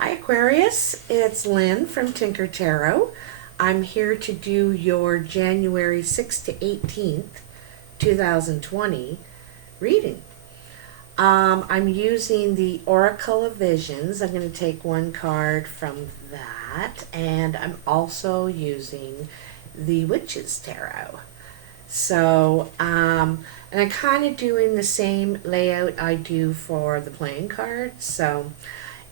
Hi Aquarius, it's Lynn from Tinker Tarot. I'm here to do your January 6th to 18th, 2020 reading. I'm using the Oracle of Visions. I'm going to take one card from that, and I'm also using the Witch's Tarot. So, and I'm kind of doing the same layout I do for the playing cards. So,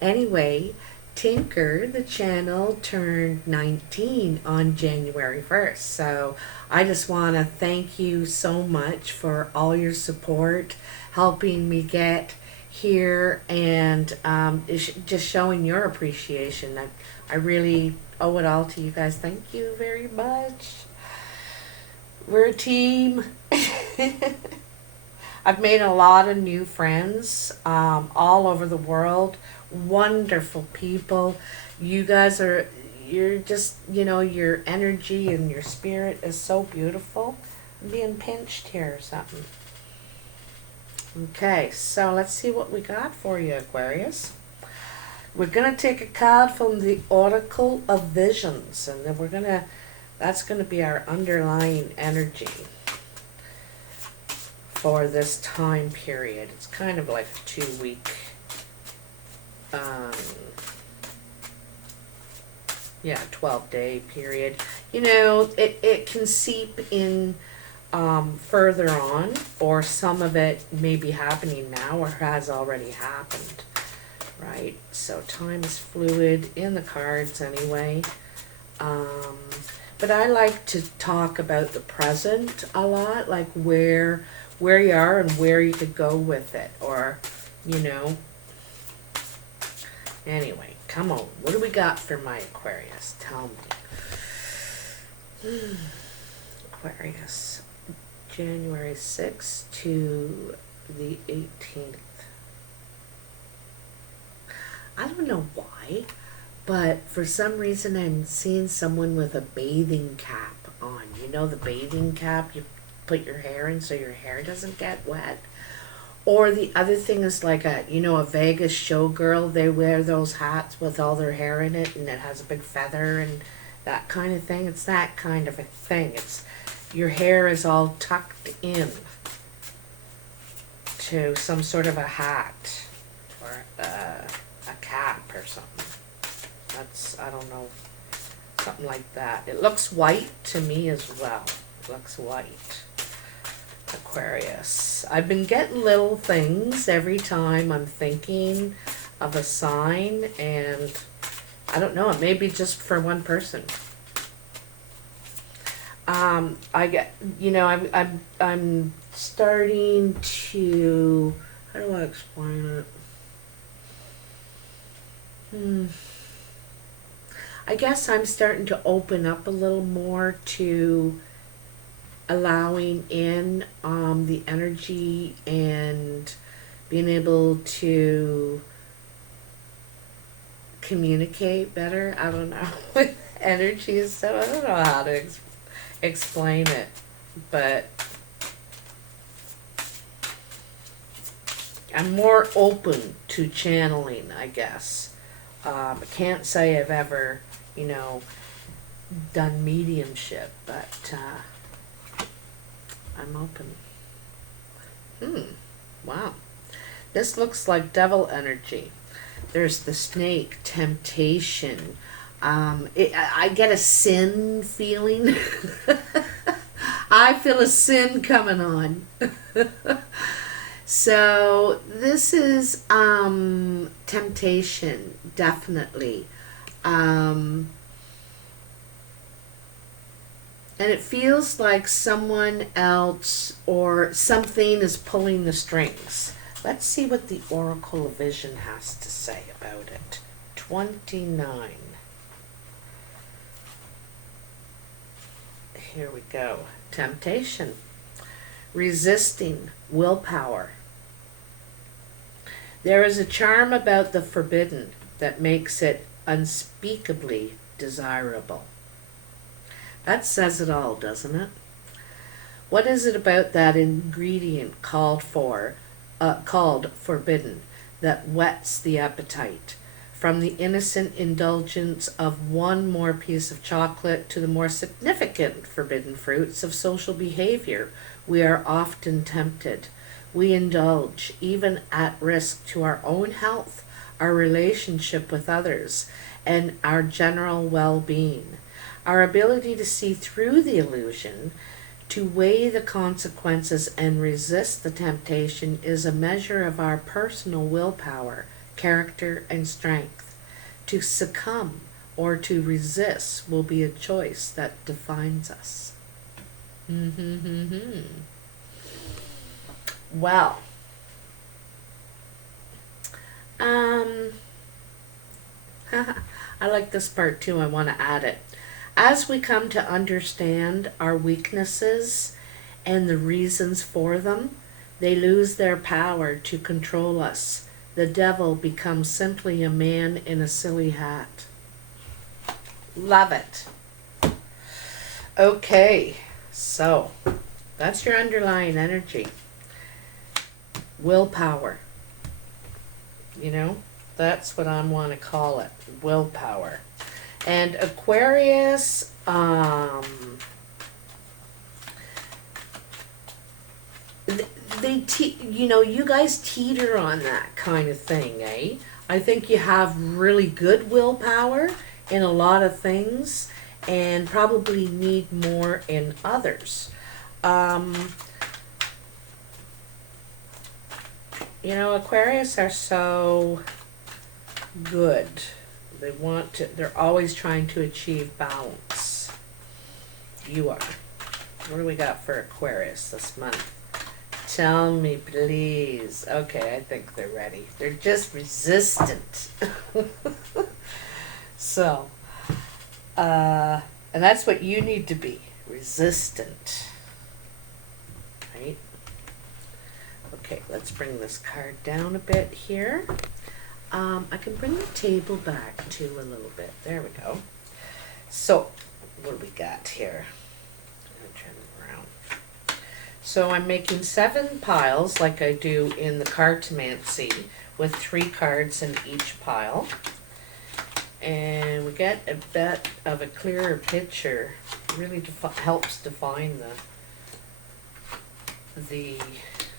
anyway, Tinker, the channel, turned 19 on January 1st. So I just want to thank you so much for all your support, helping me get here, and just showing your appreciation. I really owe it all to you guys. Thank you very much. We're a team. I've made a lot of new friends all over the world. Wonderful people. You're just, your energy and your spirit is so beautiful. I'm being pinched here or something. Okay, so let's see what we got for you, Aquarius. We're going to take a card from the Oracle of Visions, and then that's going to be our underlying energy for this time period. It's kind of like a 2-week 12-day period. It can seep in further on, or some of it may be happening now or has already happened, right? So time is fluid in the cards anyway. But I like to talk about the present a lot, like where you are and where you could go with it, or Anyway, come on. What do we got for my Aquarius? Tell me. Aquarius, January 6th to the 18th. I don't know why, but for some reason I'm seeing someone with a bathing cap on. You know the bathing cap you put your hair in so your hair doesn't get wet? Or the other thing is like a Vegas showgirl. They wear those hats with all their hair in it, and it has a big feather and that kind of thing. It's that kind of a thing. It's your hair is all tucked in to some sort of a hat or a cap or something. I don't know, something like that. It looks white to me as well. It looks white. Aquarius. I've been getting little things every time I'm thinking of a sign, and I don't know, it may be just for one person. I'm starting to, how do I explain it? I guess I'm starting to open up a little more to allowing in the energy and being able to communicate better. I don't know. Energy is so, I don't know how to explain it, but I'm more open to channeling, I guess. I can't say I've ever, done mediumship, but I'm open. Wow. This looks like devil energy. There's the snake, temptation. I get a sin feeling. I feel a sin coming on. So this is temptation, definitely. And it feels like someone else or something is pulling the strings. Let's see what the Oracle of Vision has to say about it. 29. Here we go. Temptation. Resisting. Willpower. There is a charm about the forbidden that makes it unspeakably desirable. That says it all, doesn't it? What is it about that ingredient called forbidden that whets the appetite? from the innocent indulgence of one more piece of chocolate to the more significant forbidden fruits of social behavior, we are often tempted. We indulge, even at risk to our own health, our relationship with others, and our general well-being. Our ability to see through the illusion, to weigh the consequences and resist the temptation is a measure of our personal willpower, character, and strength. To succumb or to resist will be a choice that defines us. Well, I like this part too. I want to add it. As we come to understand our weaknesses and the reasons for them, they lose their power to control us. The devil becomes simply a man in a silly hat. Love it. Okay, so that's your underlying energy. Willpower. You know, that's what I want to call it. Willpower. And Aquarius, you guys teeter on that kind of thing, eh? I think you have really good willpower in a lot of things and probably need more in others. Aquarius are so good. They're always trying to achieve balance. You are. What do we got for Aquarius this month? Tell me, please. Okay, I think they're ready. They're just resistant. So, and that's what you need to be. Resistant. Right? Okay, let's bring this card down a bit here. I can bring the table back too a little bit. There we go. So, what do we got here? I'm going to turn it around. So I'm making 7 piles like I do in the cartomancy with 3 cards in each pile. And we get a bit of a clearer picture. It really helps define the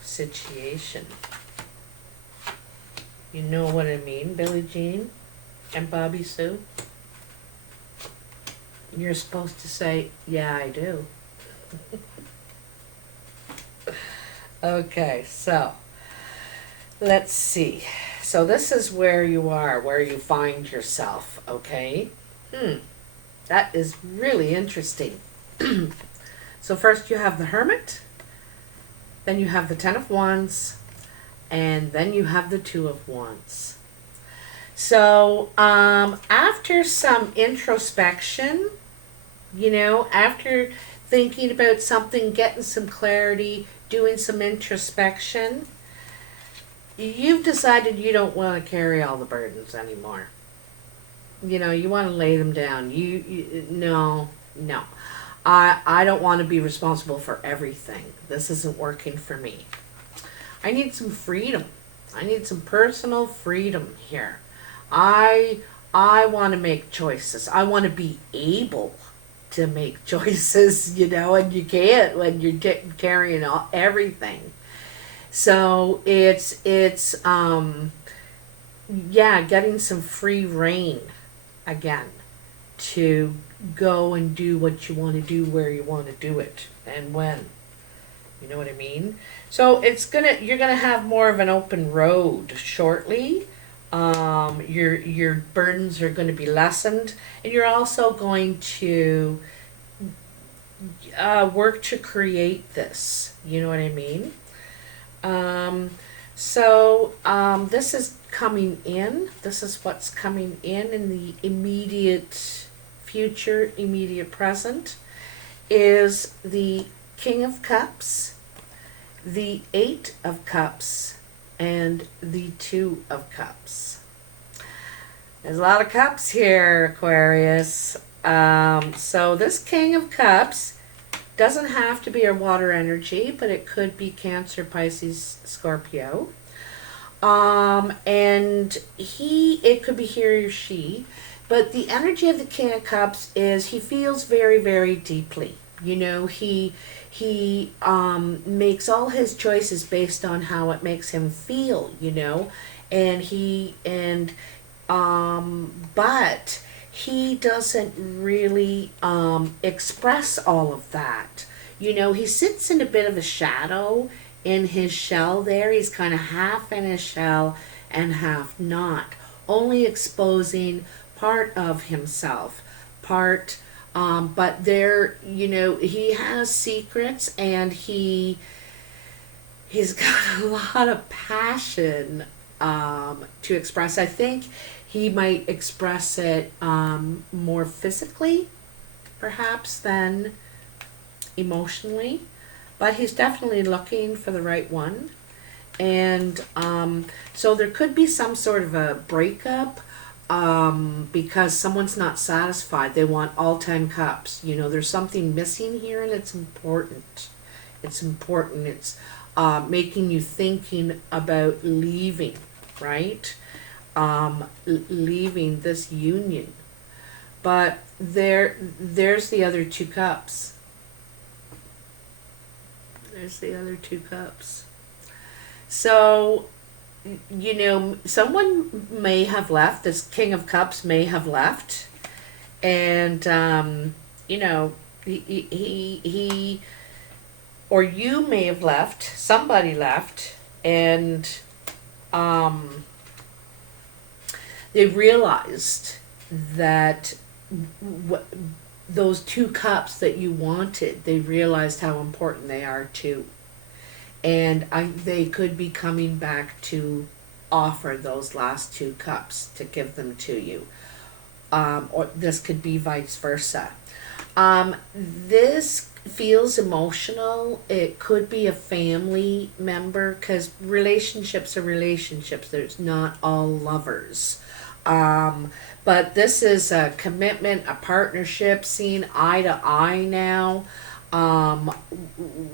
situation. You know what I mean, Billie Jean and Bobby Sue? You're supposed to say, yeah, I do. Okay, so let's see. So this is where you are, where you find yourself, okay? That is really interesting. So first you have the Hermit, then you have the Ten of Wands, and then you have the Two of Wands. So after some introspection, after thinking about something, getting some clarity, doing some introspection, you've decided you don't want to carry all the burdens anymore. You want to lay them down. No. I don't want to be responsible for everything. This isn't working for me. I need some freedom. I need some personal freedom here. I want to make choices. I want to be able to make choices, and you can't when you're carrying everything. So it's getting some free reign again to go and do what you want to do, where you want to do it, and when. You know what I mean? So you're gonna have more of an open road shortly. Your burdens are going to be lessened, and you're also going to work to create this. You know what I mean? This is coming in. This is what's coming in the immediate future, immediate present, is the King of Cups, the 8 of Cups, and the 2 of Cups. There's a lot of cups here, Aquarius. So this King of Cups doesn't have to be a water energy, but it could be Cancer, Pisces, Scorpio. And it could be he or she, but the energy of the King of Cups is he feels very, very deeply. You know, he makes all his choices based on how it makes him feel, you know, and but he doesn't really express all of that. You know, he sits in a bit of a shadow in his shell there. He's kind of half in his shell and half not, only exposing part of himself, but there, you know, he has secrets, and he's got a lot of passion to express. I think he might express it more physically, perhaps, than emotionally, but he's definitely looking for the right one. And so there could be some sort of a breakup because someone's not satisfied. They want all 10 cups. You know, there's something missing here, and it's important. It's important. It's making you thinking about leaving, right? Leaving this union. But there's the other 2 cups. There's the other 2 cups. So, you know, someone may have left. This King of Cups may have left. And, you know, he or you may have left. Somebody left. And they realized that those 2 cups that you wanted, they realized how important they are too. And they could be coming back to offer those last 2 cups to give them to you. Or this could be vice versa. This feels emotional. It could be a family member, because relationships are relationships. There's not all lovers. But this is a commitment, a partnership, seeing eye to eye now,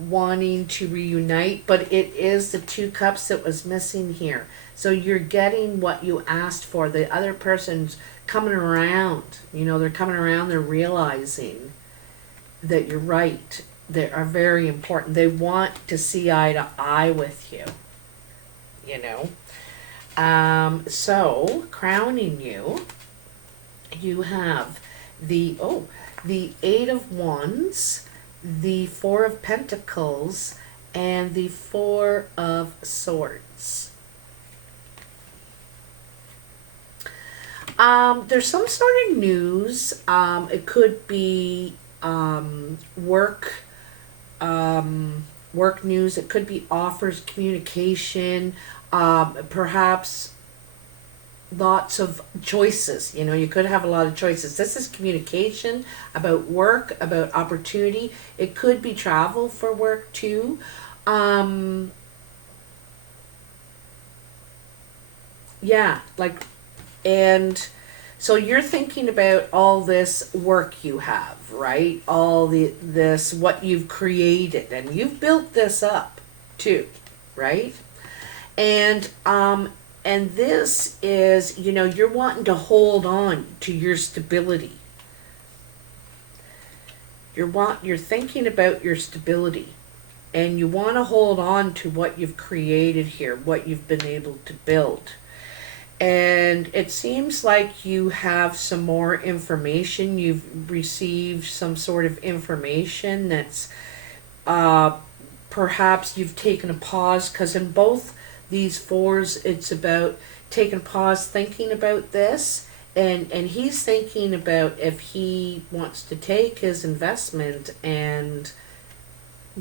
wanting to reunite, but it is the 2 cups that was missing here. So you're getting what you asked for. The other person's coming around, you know, they're coming around, they're realizing that you're right. They are very important. They want to see eye to eye with you, you know. So crowning you, you have the 8 of Wands, the 4 of Pentacles, and the 4 of Swords. There's some sort of news. It could be work news. It could be offers, communication, perhaps lots of choices. You know, you could have a lot of choices. This is communication about work, about opportunity. It could be travel for work too. Yeah, like, and so you're thinking about all this work you have, right? All this, what you've created, and you've built this up too, right? And this is, you know, you're wanting to hold on to your stability. You're thinking about your stability, and you want to hold on to what you've created here, what you've been able to build. And it seems like you have some more information. You've received some sort of information that's perhaps you've taken a pause, because in both these 4s, it's about taking a pause, thinking about this, and he's thinking about if he wants to take his investment and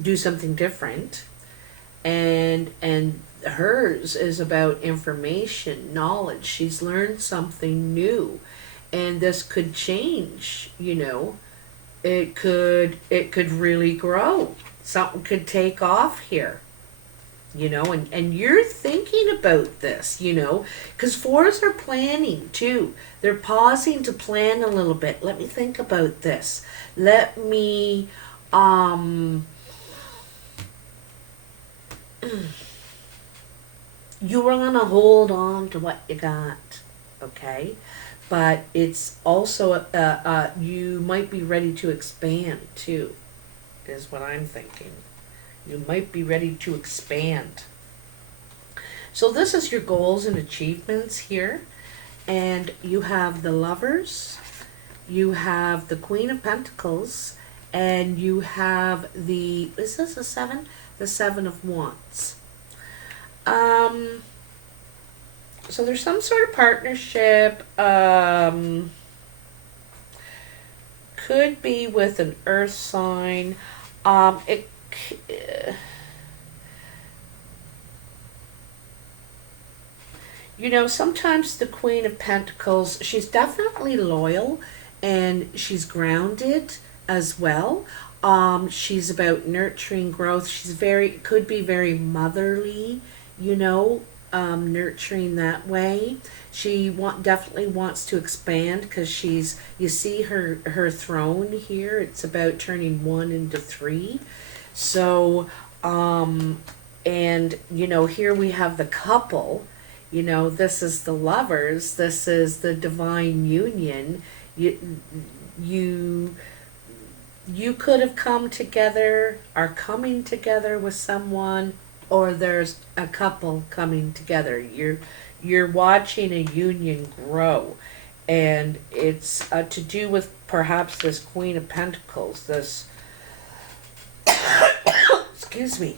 do something different. And hers is about information, knowledge. She's learned something new, and this could change, you know. It could really grow. Something could take off here, you know, and you're thinking about this, you know, because 4s are planning too. They're pausing to plan a little bit. Let me think about this. Let me you want to hold on to what you got, okay? But it's also, you might be ready to expand too, is what I'm thinking. You might be ready to expand. So this is your goals and achievements here. And you have the Lovers, you have the Queen of Pentacles, and you have the, is this a 7? The 7 of Wands. So there's some sort of partnership, could be with an earth sign. It you know, sometimes the Queen of Pentacles, she's definitely loyal and she's grounded as well. She's about nurturing growth. She's could be very motherly, you know, nurturing that way. She definitely wants to expand because you see her throne here. It's about turning 1 into 3. So, and, you know, here we have the couple. You know, this is the Lovers. This is the divine union. You could have come together, are coming together with someone, or there's a couple coming together. You're watching a union grow, and it's to do with perhaps this Queen of Pentacles, this excuse me,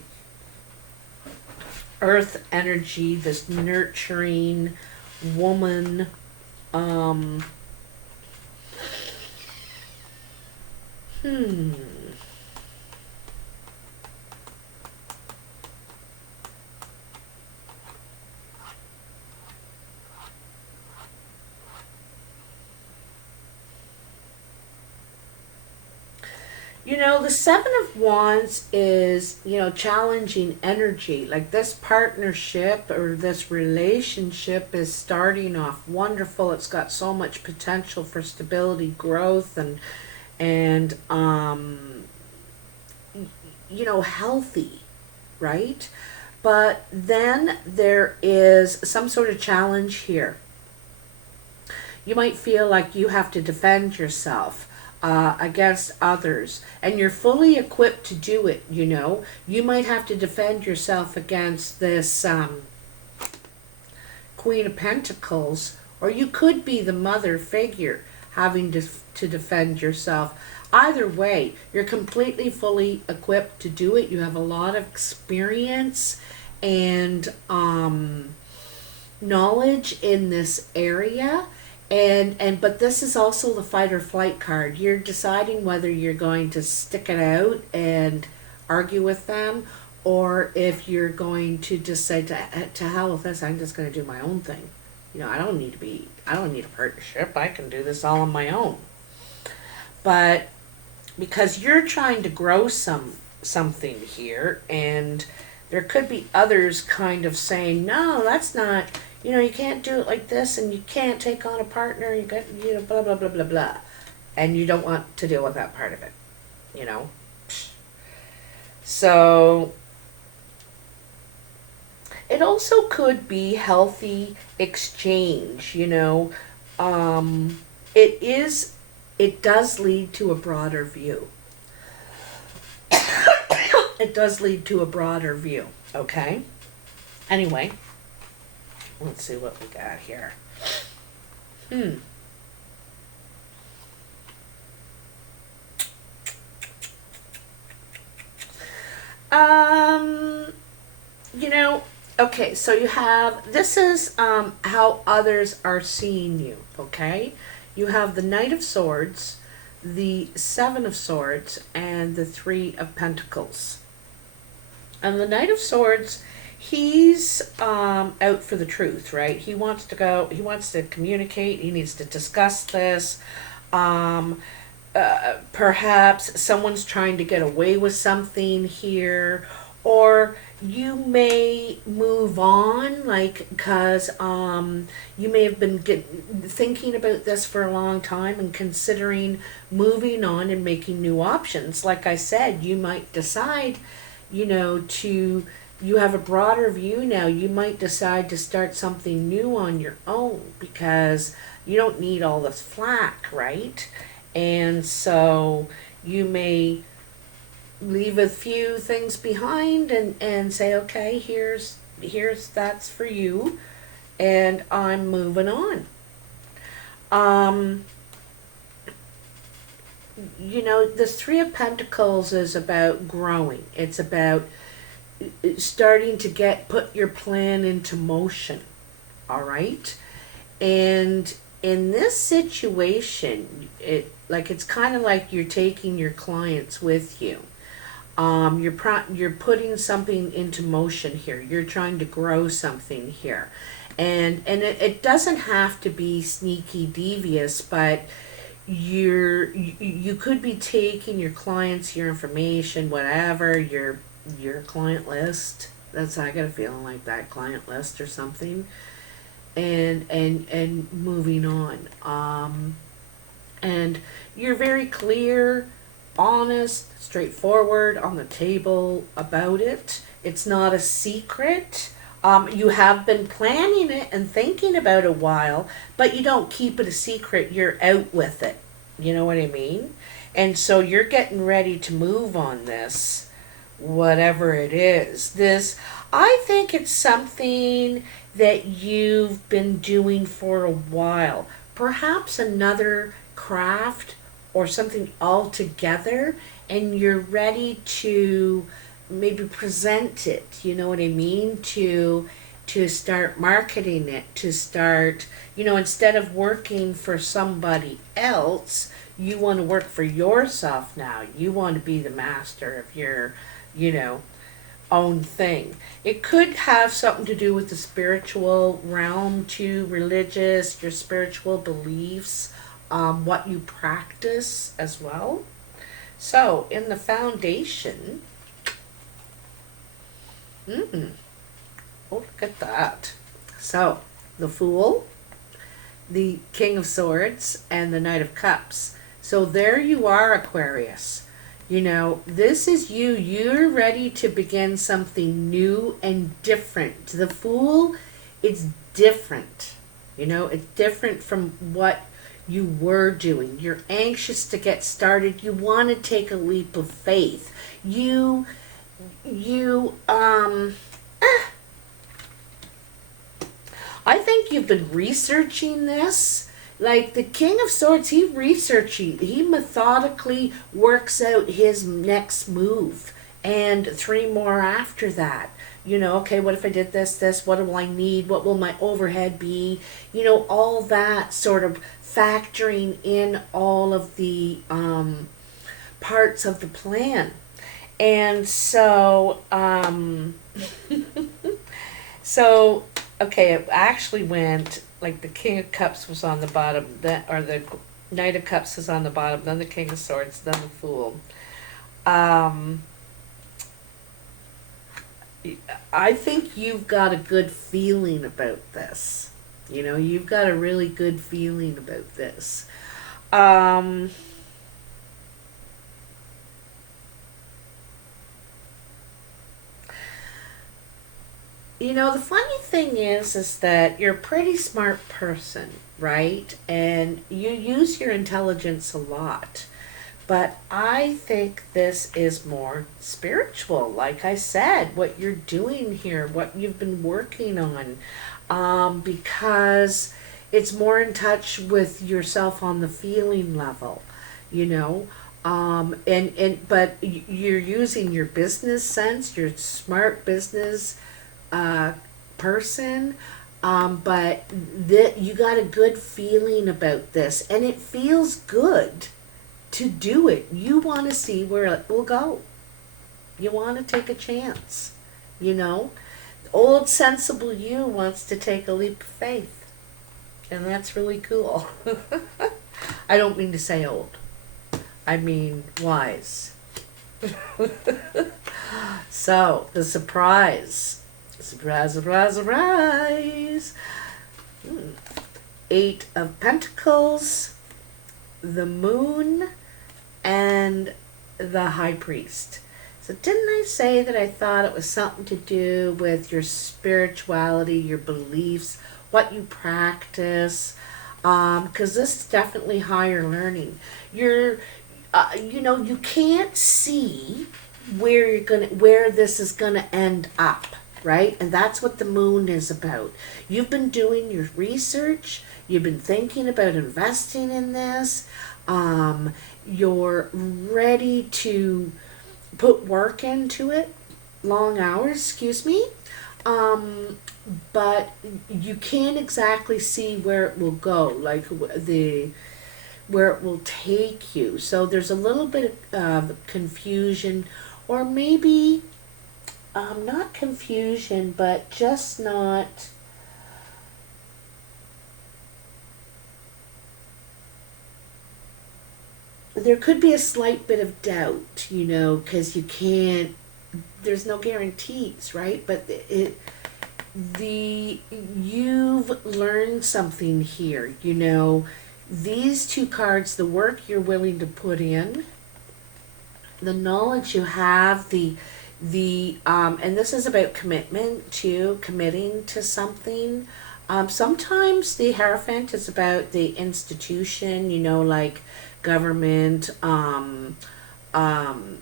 earth energy, this nurturing woman. You know, the 7 of Wands is, you know, challenging energy. Like this partnership or this relationship is starting off wonderful. It's got so much potential for stability, growth, and you know, healthy, right? But then there is some sort of challenge here. You might feel like you have to defend yourself against others, and you're fully equipped to do it. You know, you might have to defend yourself against this Queen of Pentacles, or you could be the mother figure having to defend yourself. Either way, you're completely fully equipped to do it. You have a lot of experience and knowledge in this area. But this is also the fight or flight card. You're deciding whether you're going to stick it out and argue with them, or if you're going to just say to hell with this, I'm just going to do my own thing. You know, I don't need a partnership. I can do this all on my own. But because you're trying to grow something here, and there could be others kind of saying, no, that's not, you know, you can't do it like this, and you can't take on a partner, you got, you know, blah, blah, blah, blah, blah. And you don't want to deal with that part of it, you know. So it also could be healthy exchange, you know. It does lead to a broader view. It does lead to a broader view, okay? Anyway, let's see what we got here. You know, okay, so you have, this is how others are seeing you, okay? You have the Knight of Swords, the 7 of Swords, and the 3 of Pentacles. And the Knight of Swords, he's out for the truth, right? He wants to communicate, he needs to discuss this. Perhaps someone's trying to get away with something here, or you may move on, like, because you may have been thinking about this for a long time and considering moving on and making new options. Like I said, you might decide, you know, to, you have a broader view now. You might decide to start something new on your own because you don't need all this flack, right? And so you may leave a few things behind and say, okay, here's that's for you, and I'm moving on. You know, the Three of Pentacles is about growing. It's about starting to put your plan into motion. All right? And in this situation, it's kind of like you're taking your clients with you. You're putting something into motion here. You're trying to grow something here. And it doesn't have to be sneaky devious, but you could be taking your clients, your information, whatever, your client list. I got a feeling like that, client list or something, and moving on. And you're very clear, honest, straightforward on the table about it. It's not a secret. You have been planning it and thinking about it a while, but you don't keep it a secret. You're out with it. You know what I mean? And so you're getting ready to move on this, whatever it is. I think it's something that you've been doing for a while. Perhaps another craft or something altogether, and you're ready to maybe present it, you know what I mean, to start marketing it, to start, instead of working for somebody else, you want to work for yourself now. You want to be the master of your, own thing. It could have something to do with the spiritual realm too, religious, your spiritual beliefs, what you practice as well. So in the foundation, oh, look at that. So, the Fool, the King of Swords, and the Knight of Cups. So there you are, Aquarius. This is you. You're ready to begin something new and different. The Fool, it's different. It's different from what you were doing. You're anxious to get started. You want to take a leap of faith. I think you've been researching this. Like the King of Swords, he methodically works out his next move and 3 more after that. Okay, what if I did this, what will I need, what will my overhead be, all that sort of factoring in all of the parts of the plan. And so, okay, it actually went, like the King of Cups was on the bottom, or the Knight of Cups is on the bottom, then the King of Swords, then the Fool. I think you've got a good feeling about this. You've got a really good feeling about this. The funny thing is that you're a pretty smart person, right? And you use your intelligence a lot. But I think this is more spiritual, like I said, what you're doing here, what you've been working on, because it's more in touch with yourself on the feeling level, but you're using your business sense, your smart business person, but you got a good feeling about this, and it feels good to do it. You want to see where it will go. You want to take a chance. Old sensible you wants to take a leap of faith, and that's really cool. I don't mean to say old. I mean wise. So the surprise. Surprise. 8 of Pentacles, the Moon, and the High Priest. So didn't I say that I thought it was something to do with your spirituality, your beliefs, what you practice? Because this is definitely higher learning. You can't see where this is gonna end up, right? And that's what the moon is about. You've been doing your research. You've been thinking about investing in this. You're ready to put work into it, long hours, excuse me. But you can't exactly see where it will go, like where it will take you. So there's a little bit of confusion, or maybe not confusion, but just not. There could be a slight bit of doubt, because there's no guarantees, right? But you've learned something here, These two cards, the work you're willing to put in, the knowledge you have, and this is about commitment too, committing to something. Sometimes the Hierophant is about the institution, like government, a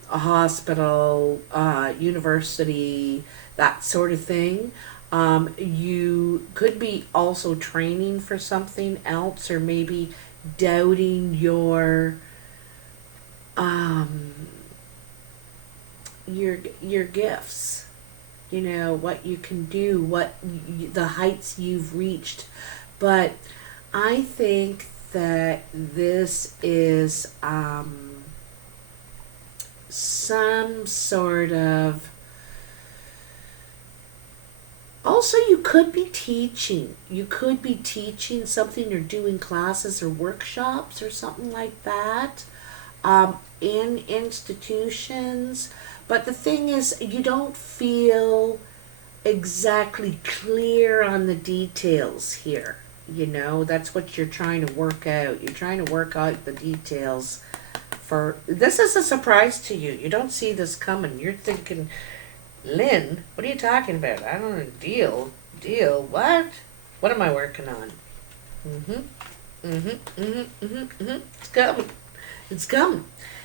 hospital, university, that sort of thing. You could be also training for something else, or maybe doubting your gifts, what you can do, the heights you've reached. But I think that this is some sort of. Also, you could be teaching. You could be teaching something, or doing classes or workshops or something like that in institutions. But the thing is, you don't feel exactly clear on the details here. That's what you're trying to work out. You're trying to work out the details for. This is a surprise to you. You don't see this coming. You're thinking, Lynn, what are you talking about? I don't know. Deal, what? What am I working on? It's coming. It's coming.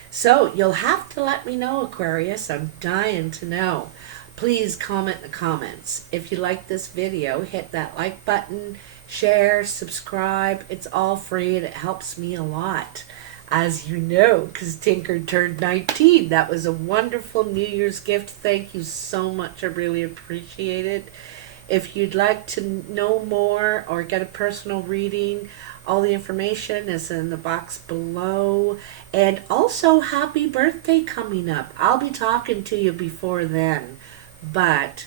So you'll have to let me know, Aquarius. I'm dying to know. Please comment in the comments. If you like this video, hit that like button, share, subscribe. It's all free and it helps me a lot. As you know, because Tinker turned 19. That was a wonderful New Year's gift. Thank you so much. I really appreciate it. If you'd like to know more or get a personal reading, all the information is in the box below. And also, happy birthday coming up. I'll be talking to you before then. But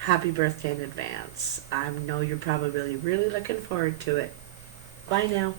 happy birthday in advance. I know you're probably really looking forward to it. Bye now.